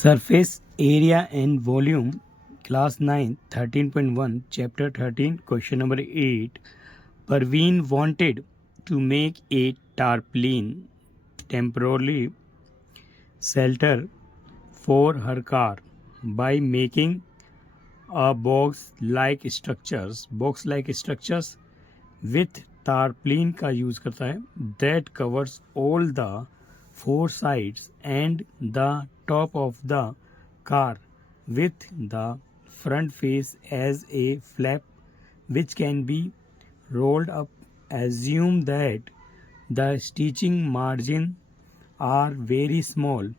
Surface area and volume, class 9, 13.1, chapter 13, question number 8. Parveen wanted to make a tarpaulin temporarily shelter for her car by making a box-like structures with tarpaulin का use करता है that covers all the four sides and the top of the car with the front face as a flap which can be rolled up. Assume that the stitching margin are very small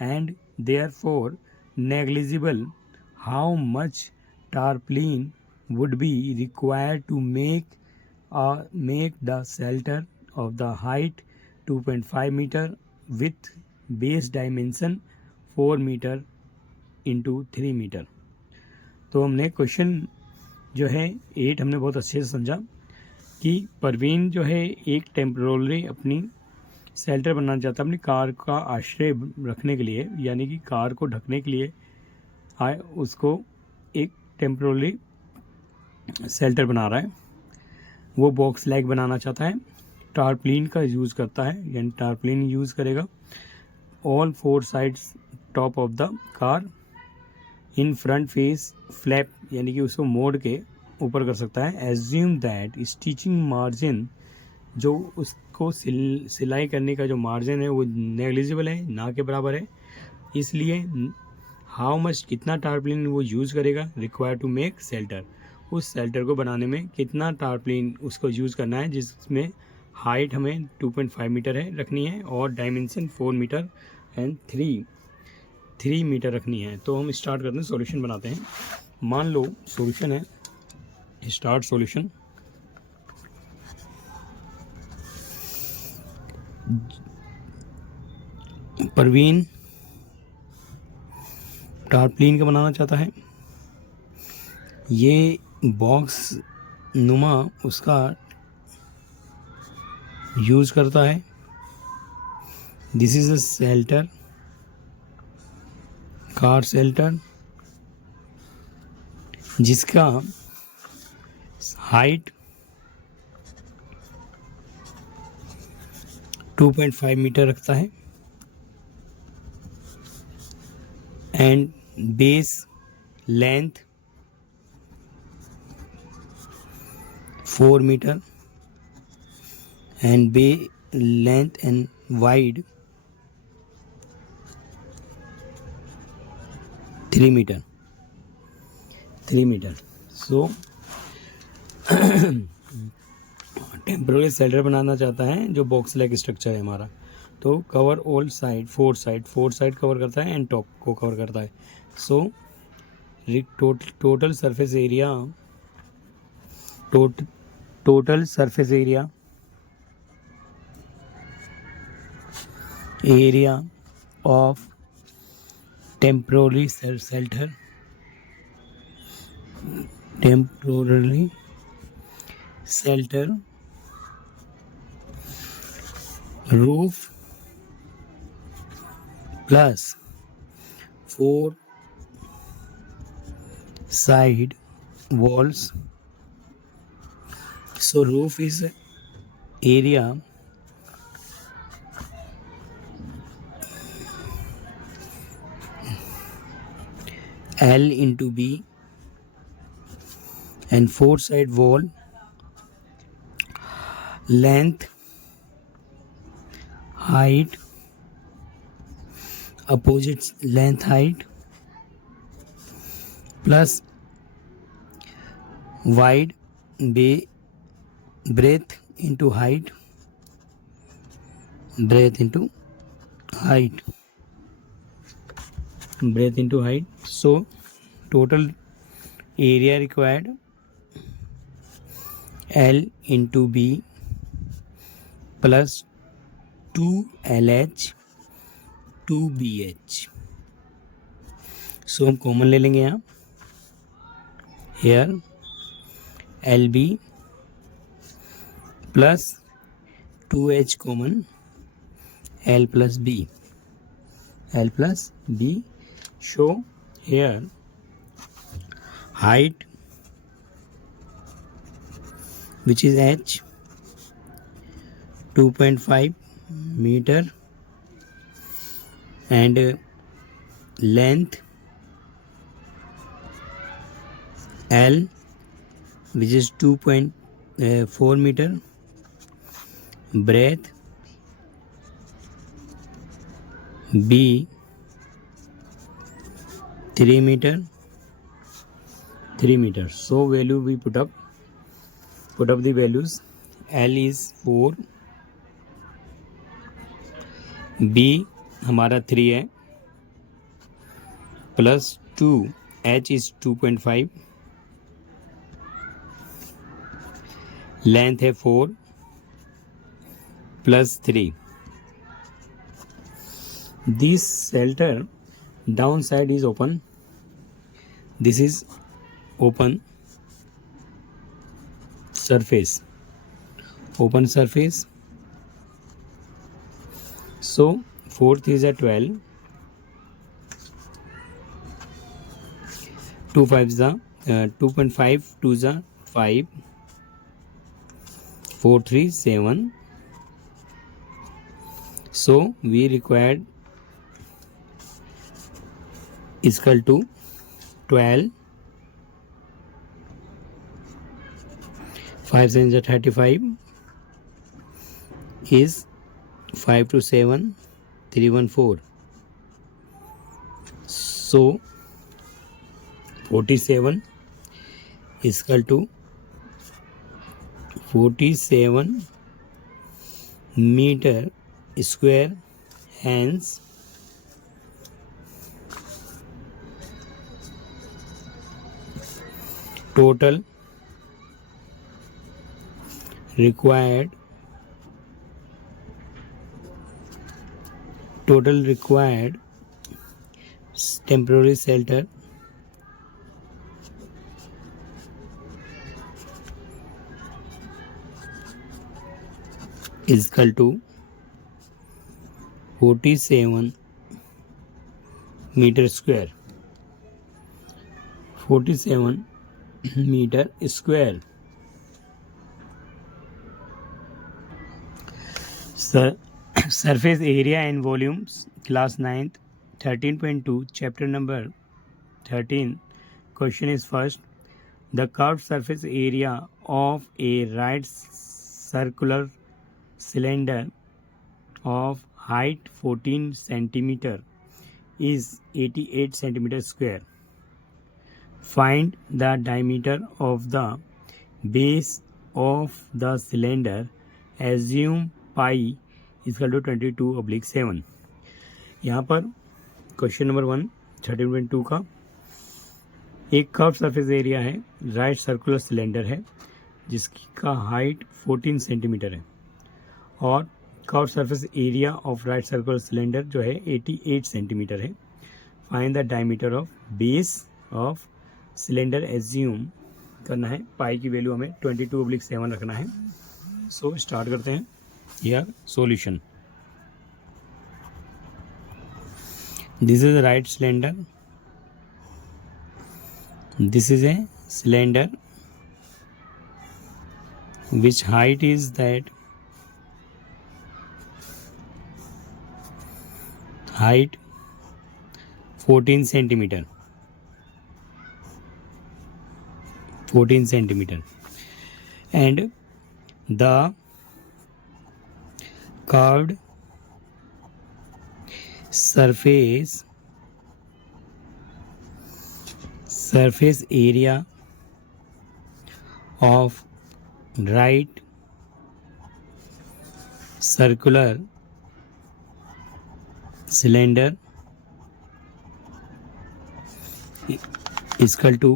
and therefore negligible. How much tarpaulin would be required to make the shelter of the height 2.5 meter with base dimension 4 metre into 3 metre. तो हमने question जो है 8 हमने बहुत अच्छे से समझा कि परवीन जो है एक टेम्पररी अपनी शेल्टर बनाना चाहता है अपनी कार का आश्रय रखने के लिए, यानी कि कार को ढकने के लिए उसको एक टेम्पररी शेल्टर बना रहा है। वो बॉक्स लाइक बनाना चाहता है, टारप्लिन का यूज़ करता है, यानी टारप्लिन यूज़ करेगा। All four sides top of the car in front face flap, यानी कि उसको मोड़ के ऊपर कर सकता है। एज्यूम दैट स्टिचिंग मार्जिन, जो उसको सिलाई करने का जो मार्जिन है वो नेग्लिजिबल है, ना के बराबर है। इसलिए हाउ मच, कितना टारप्लिन वो यूज़ करेगा रिक्वायर टू मेक शेल्टर, उस शेल्टर को बनाने में कितना टारप्लिन उसको यूज़ करना है, जिसमें हाइट हमें 2.5 मीटर है रखनी है और डायमेंशन 4 मीटर एंड 3 मीटर रखनी है। तो हम स्टार्ट करते हैं, सॉल्यूशन बनाते हैं। मान लो सॉल्यूशन है, स्टार्ट सॉल्यूशन। परवीन टारप्लिन का बनाना चाहता है, ये बॉक्स नुमा उसका यूज़ करता है। This is a shelter, car shelter, जिसका हाइट 2.5 मीटर रखता है and base length 4 metre and bay length and wide 3 metre. So temporary shelter बनाना चाहता है जो बॉक्स लाइक स्ट्रक्चर है हमारा। तो cover all side, four side cover करता है एंड टॉप को कवर करता है। So total surface area of temporary shelter roof plus 4 side walls. So roof is area L into B and 4 side wall length, height, opposite length height plus wide breadth into height, So total area required L into B plus 2LH 2BH। So हम common ले लेंगे यहाँ, here LB plus 2H common, L plus B show here height, which is h, 2.5 meter, and length L, which is 2.4 meter, breadth B, 3 meter. So value we put up the values. L is 4, B हमारा 3 है, plus 2, H is 2.5, length है 4 plus 3. This shelter downside is open. This is open surface. So 4th is a 12, 2 5s the 2.5 2 the 5, 4 3 7. So we required is equal to 12, 5 7 is 35, is 5 to 7, 3 1 4. So 47 is equal to 47 meter square, hence total required temporary shelter is equal to 47 meter square. 47 meter square. Surface area and volumes, class 9th, 13.2, chapter number 13. Question is first. The curved surface area of a right circular cylinder of height 14 centimeter is 88 centimeter square. Find the diameter of the base of the cylinder. Assume pi is equal to 22/7. यहाँ पर question number 1 13.2 का एक curve surface area है, right circular cylinder है जिसकी का height 14 centimetre है और curve surface area of right circular cylinder जो है 88 सेंटीमीटर है. Find the diameter of base of cylinder. Assume करना है पाई की वैल्यू हमें 22/7 रखना है. सो स्टार्ट करते हैं. Here solution. This is right cylinder. This is a cylinder which height is that height 14 centimeter. 14 centimeter and the curved surface area of right circular cylinder is equal to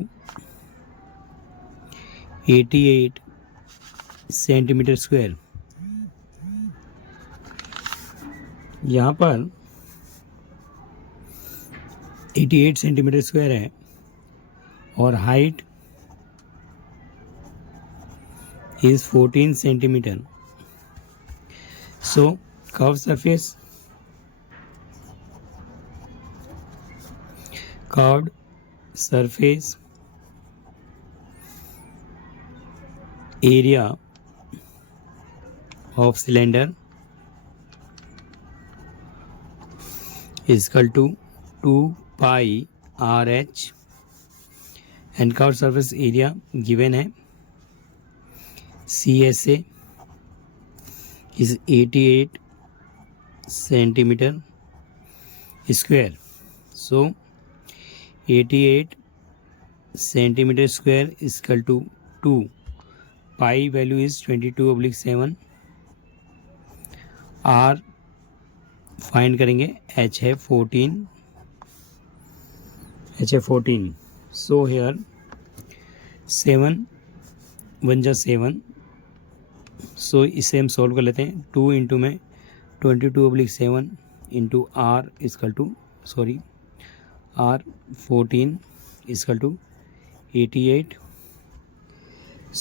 88 centimetre square. यहाँ पर 88 centimetre square है और height is 14 centimeter. So curved surface curved surface area of cylinder is equal to 2 pi RH and curved surface area given है CSA is 88 centimeter square. So 88 centimeter square is equal to 2. Pi value is 22/7. R find करेंगे. H है 14. So here 7 1 जा 7. सो इसे हम solve कर लेते हैं. 2 into में 22/7 into R equal to R 14 equal to 88.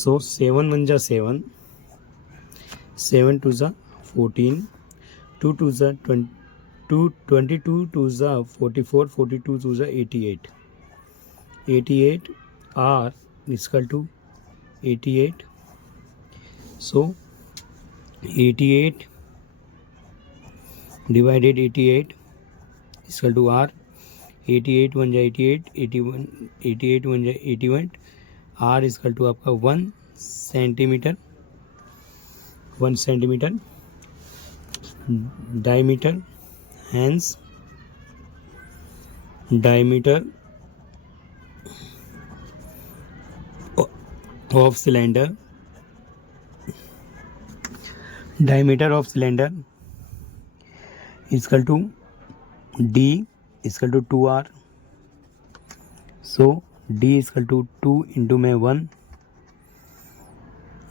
So 7 1 जा 7, 7 2 जा 14, 2 2 जा 22 2 जा 44, 42 2 जा 88. 88 R equal to 88. So 88 divided 88 is equal to R. 88 1 जा 88, 88 1 जा 81. R is equal to आपका 1 centimetre. diameter, hence diameter of cylinder is equal to D is equal to 2R. So D is equal to 2 into में 1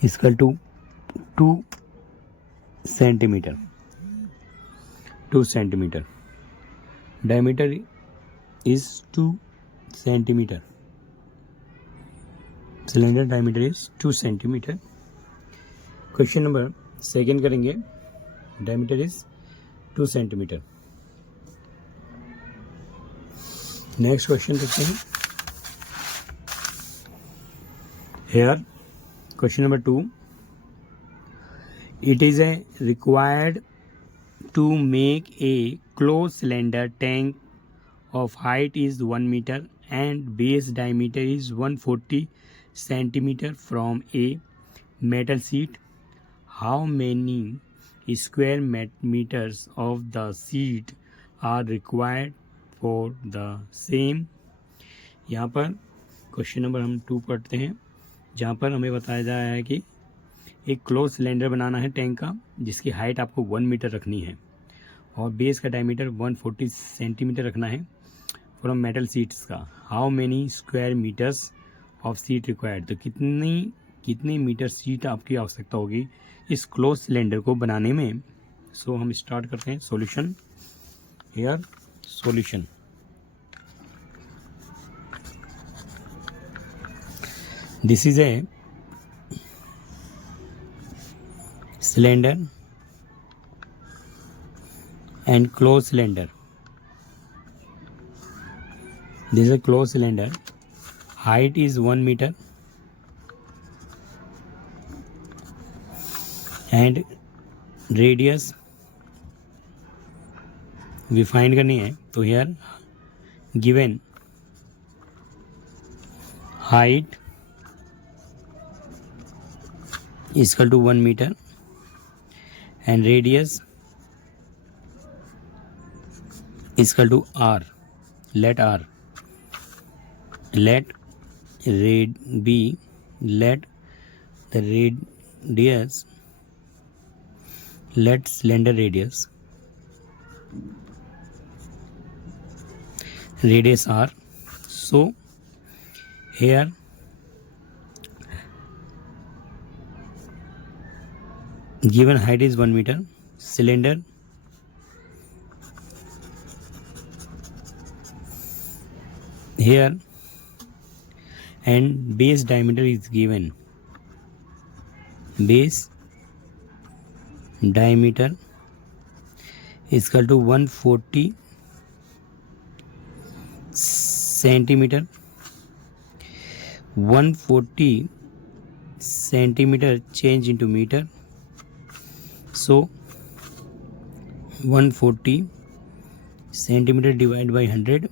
is equal to 2 centimeter. Diameter is 2 centimeter. Cylinder diameter is 2 centimeter. Question number second करेंगे. Diameter is 2 centimetre. Next question देखते हैं. Here question number 2. It is a required to make a close cylinder tank of height is 1 metre and base diameter is 140 centimetre from a metal sheet. How many square meters of the sheet are required for the same? यहाँ पर question number हम 2 पढ़ते हैं, जहाँ पर हमें बताया जा रहा है कि एक क्लोज सिलेंडर बनाना है टैंक का, जिसकी हाइट आपको 1 मीटर रखनी है और बेस का डायमीटर 140 सेंटीमीटर रखना है फ्रॉम मेटल शीट्स का. How many square metres of sheet required. तो कितनी मीटर शीट आपकी आवश्यकता होगी इस क्लोज सिलेंडर को बनाने में. सो हम स्टार्ट करते हैं. Solution. Here solution. This is a cylinder and closed cylinder. This is a closed cylinder. Height is 1 meter and radius we find करनी है. तो here given height is equal to 1 meter and radius is equal to R. Let the radius, let cylinder radius R. So here given height is 1 meter, cylinder here and base diameter is given. Base diameter is equal to 140 centimetre, 140 centimeter change into meter. So 140 centimeter divided by 100.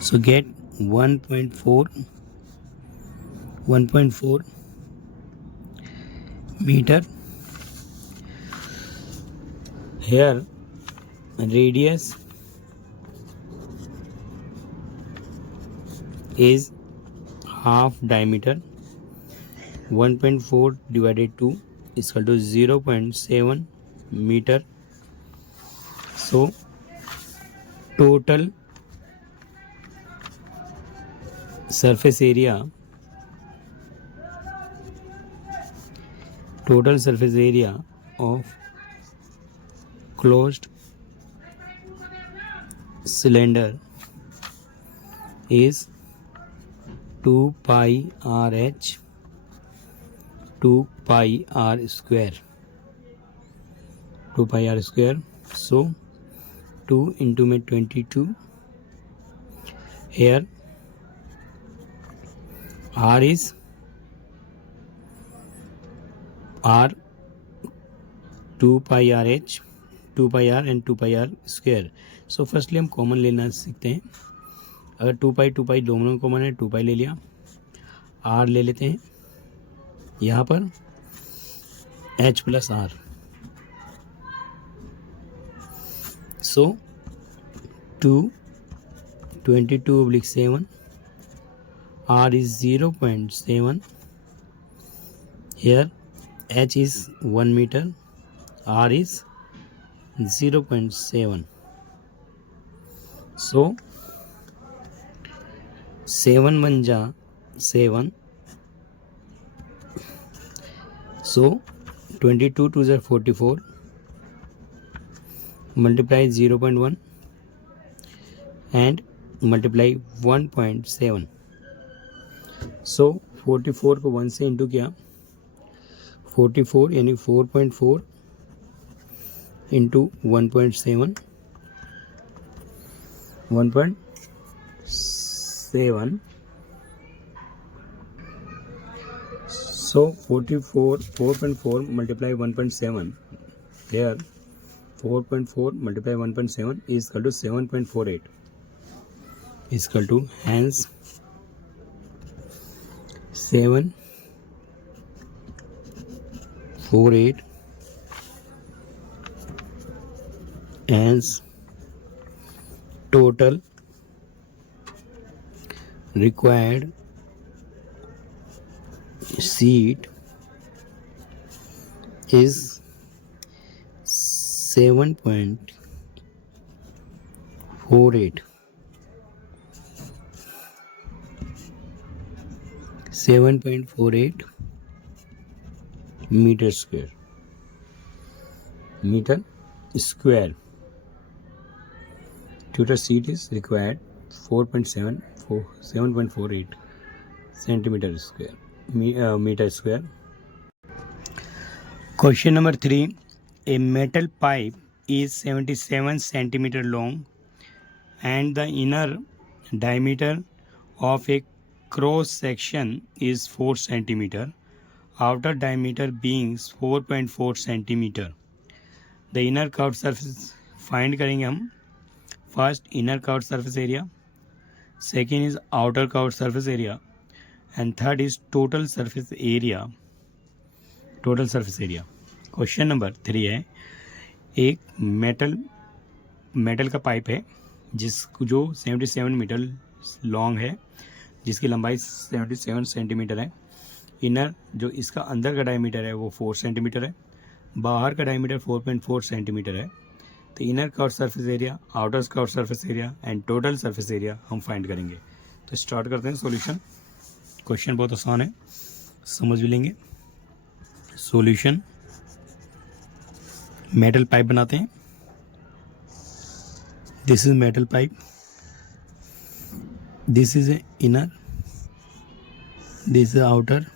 So get 1.4 meter. Here radius is half diameter. 1.4 divided 2 is equal to 0.7 meter. So total surface area of closed cylinder is 2 pi RH 2 pi r square. So 2 into में 22. Here r is r 2 pi RH 2 pi r and 2 pi r square. So firstly हम common लेना सीखते हैं. अगर 2 पाई दोनों common है, 2 पाई ले लिया. r ले लेते हैं यहाँ पर h plus r. So 22/7. r is 0.7. Here h is 1 meter, r is 0.7. So 7 बन जा 7. So 22 to the 44. Multiply 0.1 and multiply 1.7. So 44 को 1 से इंटू किया. 44 यानी 4.4 into 1.7. 1.7. So 4.4 multiply 1.7. Here 4.4 multiply 1.7 is equal to 7.48. Is equal to hence 7.48 as total required sheet is 7.48. 7.48 meter square. Total sheet is required 7.48 centimeter square. Meter square. Question number 3. A metal pipe is 77 centimeter long and the inner diameter of a cross section is 4 centimeter. Outer diameter being 4.4 centimeter. The inner curved surface find करेंगे हम. First inner curved surface area, second is outer curved surface area, and third is total surface area. Question number 3 है. एक metal का pipe है जो 77 metre long है, जिसकी लंबाई 77 सेंटीमीटर है. इनर जो इसका अंदर का डायमीटर है वो 4 सेंटीमीटर है, बाहर का डायमीटर 4.4 सेंटीमीटर है. तो inner curve surface area, outer curve surface area and total surface area हम फाइंड करेंगे. तो स्टार्ट करते हैं सॉल्यूशन. क्वेश्चन बहुत आसान है, समझ भी लेंगे. सॉल्यूशन. मेटल पाइप बनाते हैं. This is metal pipe, this is inner, this is outer,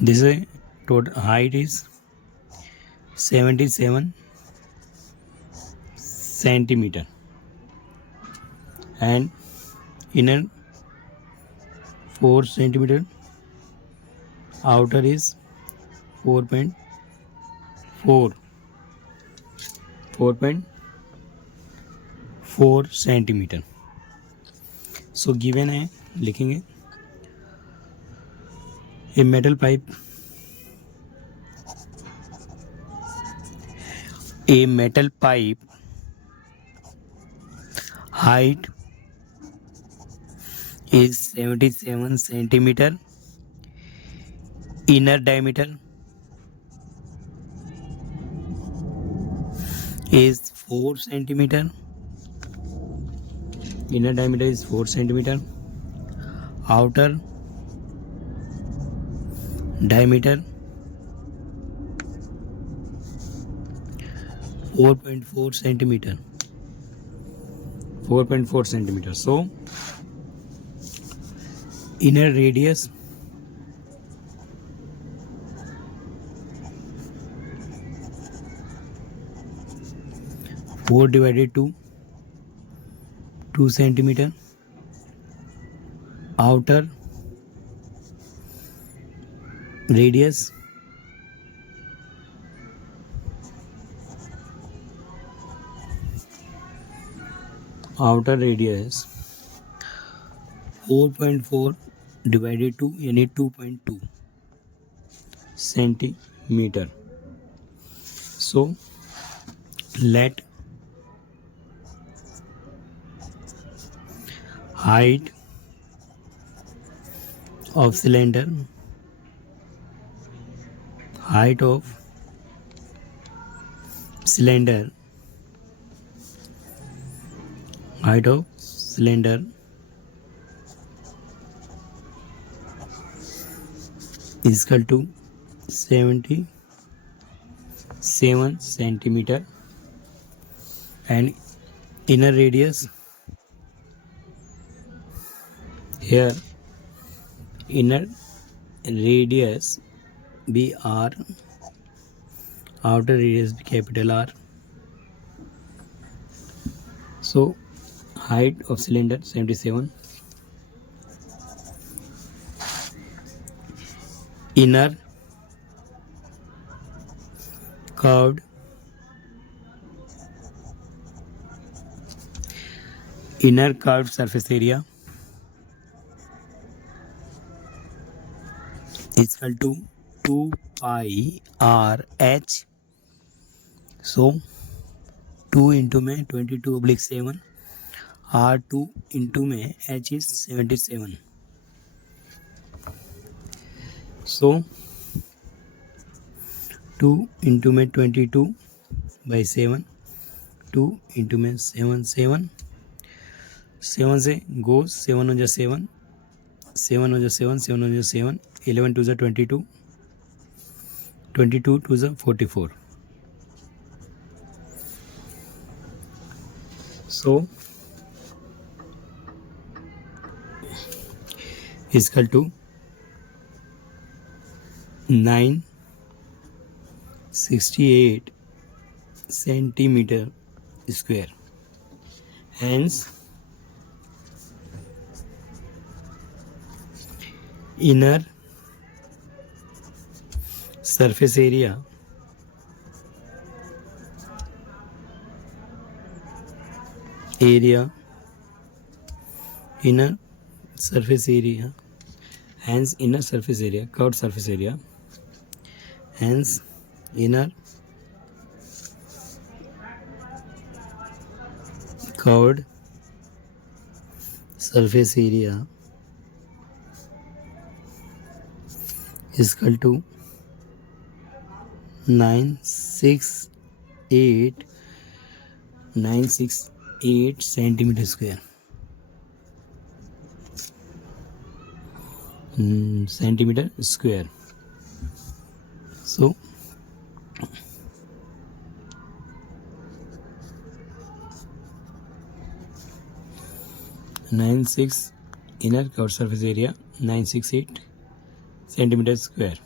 This total height is 77 centimeter and inner 4 centimeter, outer is 4.4 centimetre. So given है, लिखेंगे a metal pipe height is 77 centimeter, inner diameter is 4 centimeter, outer diameter 4.4 centimeter. So inner radius 4 divided to 2 centimeter, outer radius 4.4 divided to यानी 2.2 centimeter. So let height of cylinder is equal to 77 centimeter and inner radius here, inner radius be R, outer radius be capital R. So height of cylinder 77, inner curved surface area is equal to 2 pi r h. So 2 into में 22/7, r2 into में h is 77. So 2 into में 22/7, 2 into में 7 से goes 7 हो जा 7, 11 to the 22, 22 to the 44. So is equal to 968 centimeter square. Hence inner surface area hence inner surface area, curved surface area, hence inner curved surface area is equal to 968 centimeter square. Centimeter square. So 96 inner curved surface area 968 centimeter square.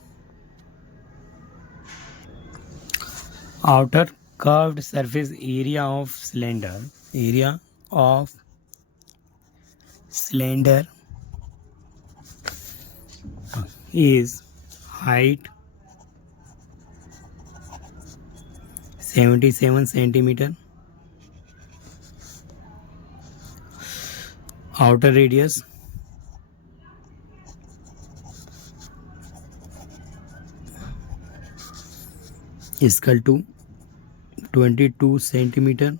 outer curved surface area of cylinder is height 77 centimeter, outer radius is equal to 22 centimeter.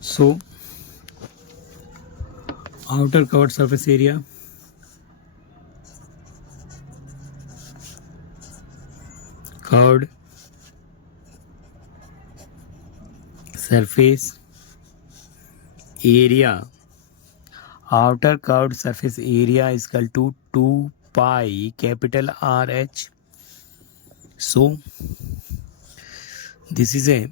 So outer covered surface area curved surface area, outer curved surface area is equal to 2 pi capital RH. So this is a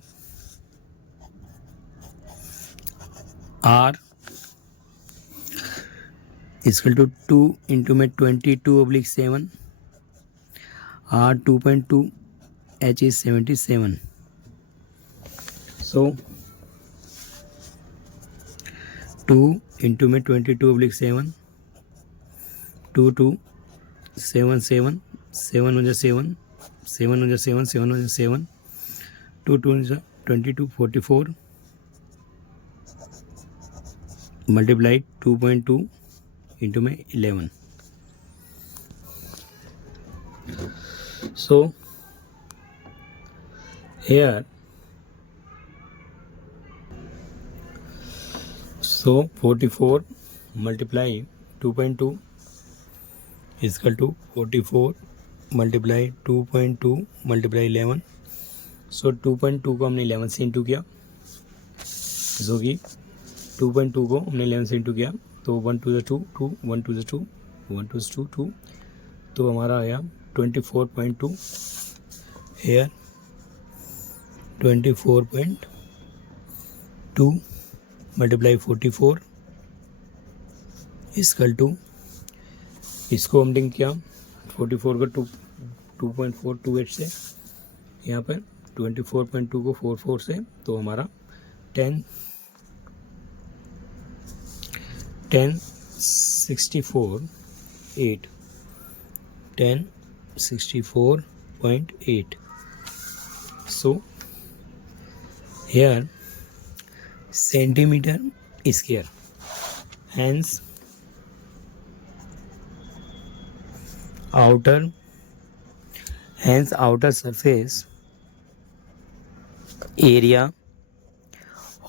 R is equal to 2 into 22/7. R 2.2, H is 77. So 2 into 22/7, 2 2 7 7 7 1 7 7 1 7 7 1 7 2 2 is 22 44 multiplied 2.2 into 11. So here 44 multiply 2.2 is equal to 44 multiply 2.2 multiply 11. So 2.2 को हमने 11 से into किया, जो कि 2.2 को हमने 11 से into किया तो 1 2 2 2 1 2 2 1 2 2 2 तो हमारा आया 24.2. here 24.2 multiply 44 is equal to, इसको हम लिंक किया 44 को 2.428 से, यहाँ पर 24.2 को 44 से, तो हमारा 1064.8. So here centimeter square, hence outer surface area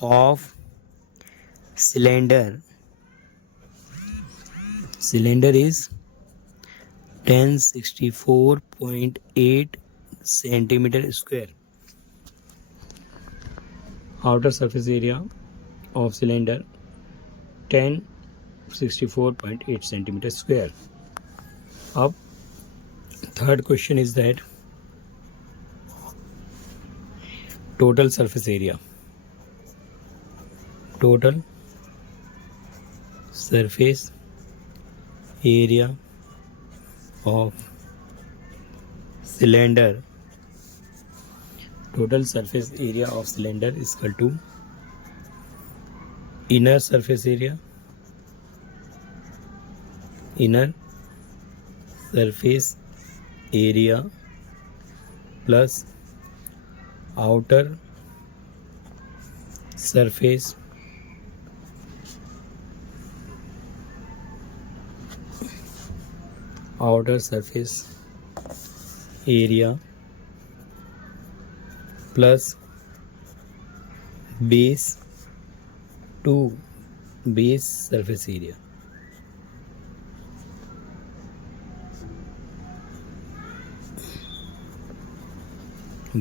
of cylinder is 1064.8 centimeter square. Outer surface area of cylinder 1064.8 centimeter square. अब third question is that total surface area of cylinder, total surface area of cylinder is equal to inner surface area plus outer surface area plus base surface area.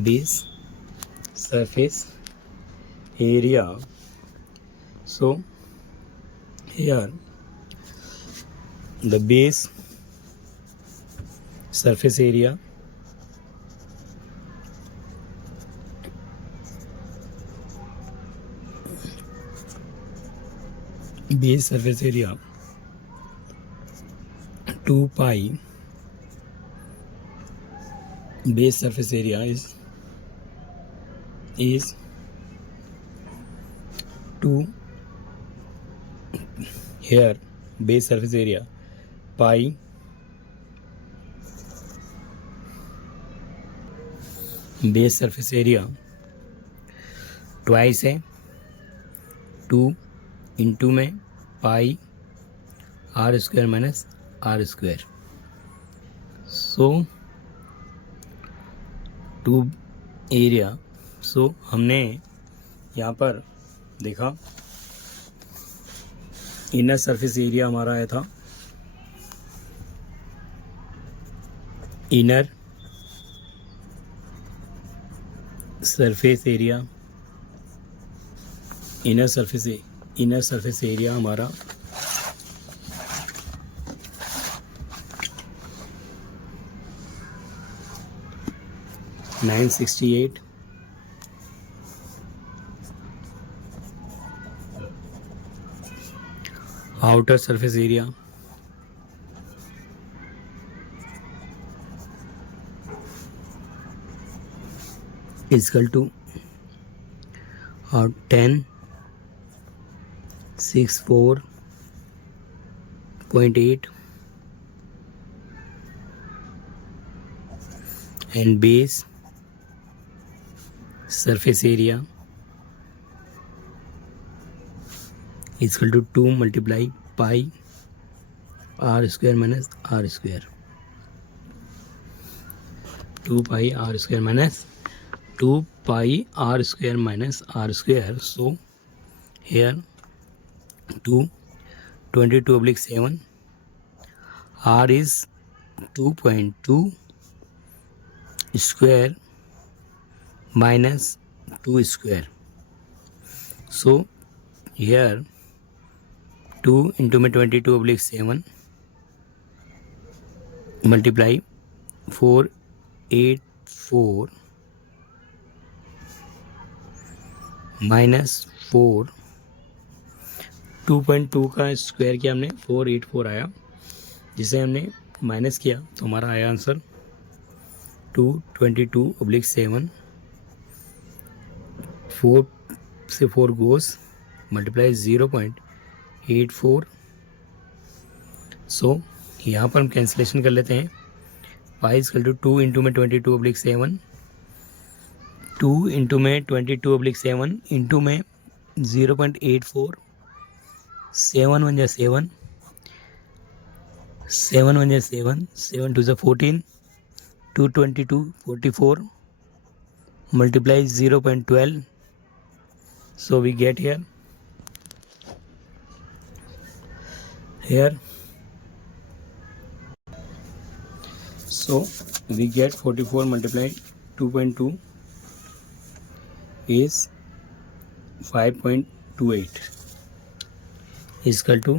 Base surface area. So here the base surface area base surface area 2 pi base surface area is 2 here base surface area pi base surface area twice है 2 into में pi r square minus r square, so 2 area. So हमने यहाँ पर देखा inner surface area हमारा आया था, inner surface area, inner surface area हमारा 968 outer surface area is equal to 1064.8 and base surface area is equal to 2 multiply pi r square minus r square, 2 pi r square minus 2 pi r square minus r square. So here 222/7, r is 2.2 square minus 2 square. So here 2 into 22/7 multiply 484 minus 4, 2.2 का square किया हमने 484 आया, जिसे हमने minus किया तो हमारा आया आंसर 222/7, 4 से 4 गोस मल्टीप्लाई 0.84। सो यहाँ पर हम कैंसिलेशन कर लेते हैं, पाई इक्वल टू 2 इंटू में 22/7, 2 इंटू में 22/7 इंटू में 0.84, 7 1 जा 7, 7 1 जा 7, 7 2 जा 14, 222 44 multiply 0.12, so we get here so we get 44 multiply 2.2 is 5.28 is equal to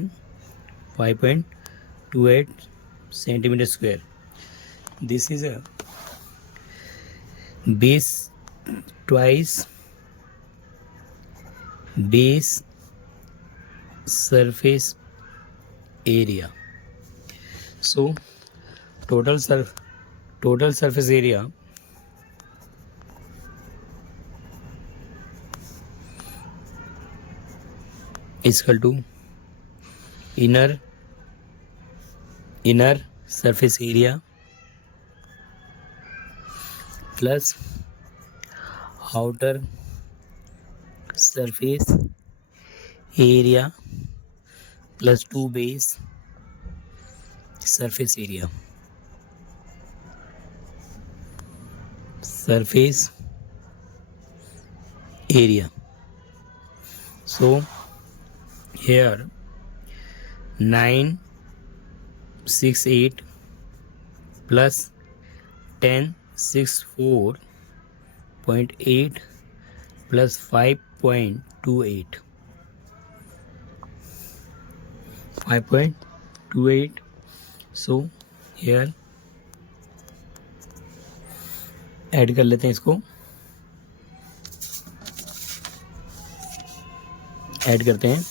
5.28 centimeter square. This is a base twice base surface area. So total surface area is equal to inner surface area plus outer surface area plus 2 base surface area. So here 968 plus 1064.8 plus 5.28 so here add कर लेते हैं, इसको add करते हैं,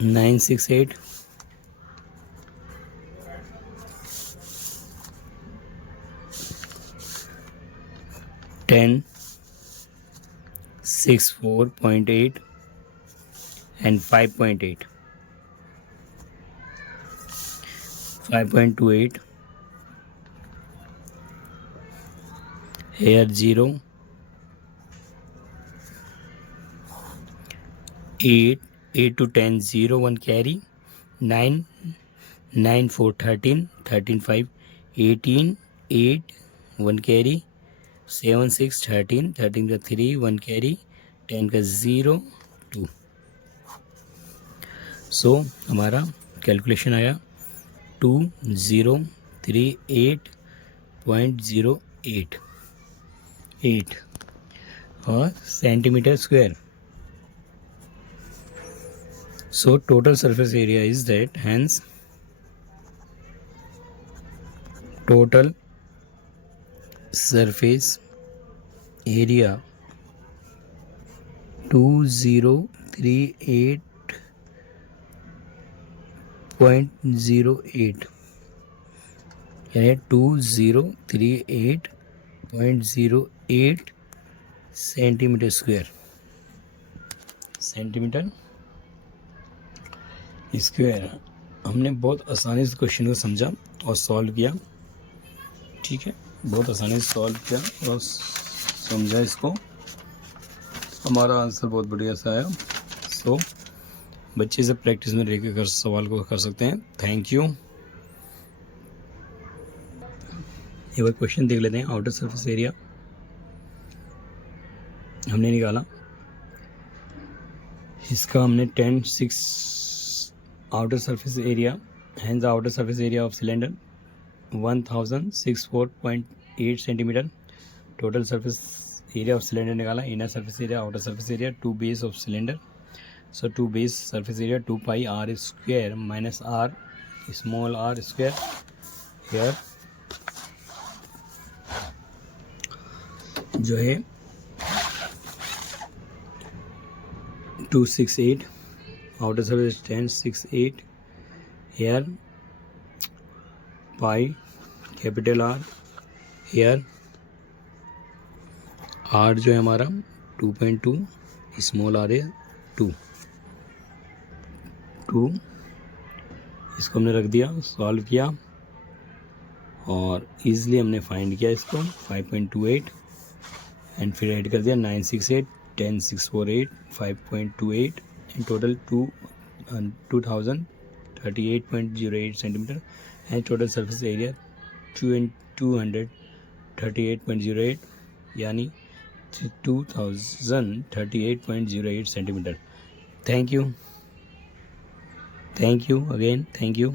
968 10 64.8 and 5.8 5.28 here 0 8 8 to 10 0 1 carry 9 9 4 13 13 5 18 8 1 carry 7 6 13 13 का 3 1 carry 10 का 0 2 सो हमारा calculation आया 2038.08 8 और centimetre square. So total surface area is that, hence total surface area 2038.08 यानी 2038.08 सेंटीमीटर स्क्वायर हमने बहुत आसानी से क्वेश्चन को समझा और सॉल्व किया. ठीक है, बहुत आसानी से सॉल्व किया और समझा इसको. हमारा आंसर बहुत बढ़िया सा आया. सो बच्चे से प्रैक्टिस में रहकर कर सवाल को कर सकते हैं. Thank you. एक बार क्वेश्चन देख लेते हैं. आउटर सरफेस एरिया हमने निकाला, इसका हमने 10 6 outer surface area, hence the outer surface area of cylinder 1064.8 centimetre. Total surface area of cylinder निकाला. Inner surface area, outer surface area, two base of cylinder. So two base surface area 2 pi r square minus r small r square. Here जो है 268, outer surface 1068. Here pi capital R. Here R जो है हमारा 2.2, small r है 2. इसको हमने रख दिया, सॉल्व किया और इजीली हमने फाइंड किया इसको 5.28 एंड फिर ऐड कर दिया 968 10 648 5.28 and total 2038.08 centimetre and total surface area 238.08 यानी 2038.08 centimetre. Thank you again. Thank you.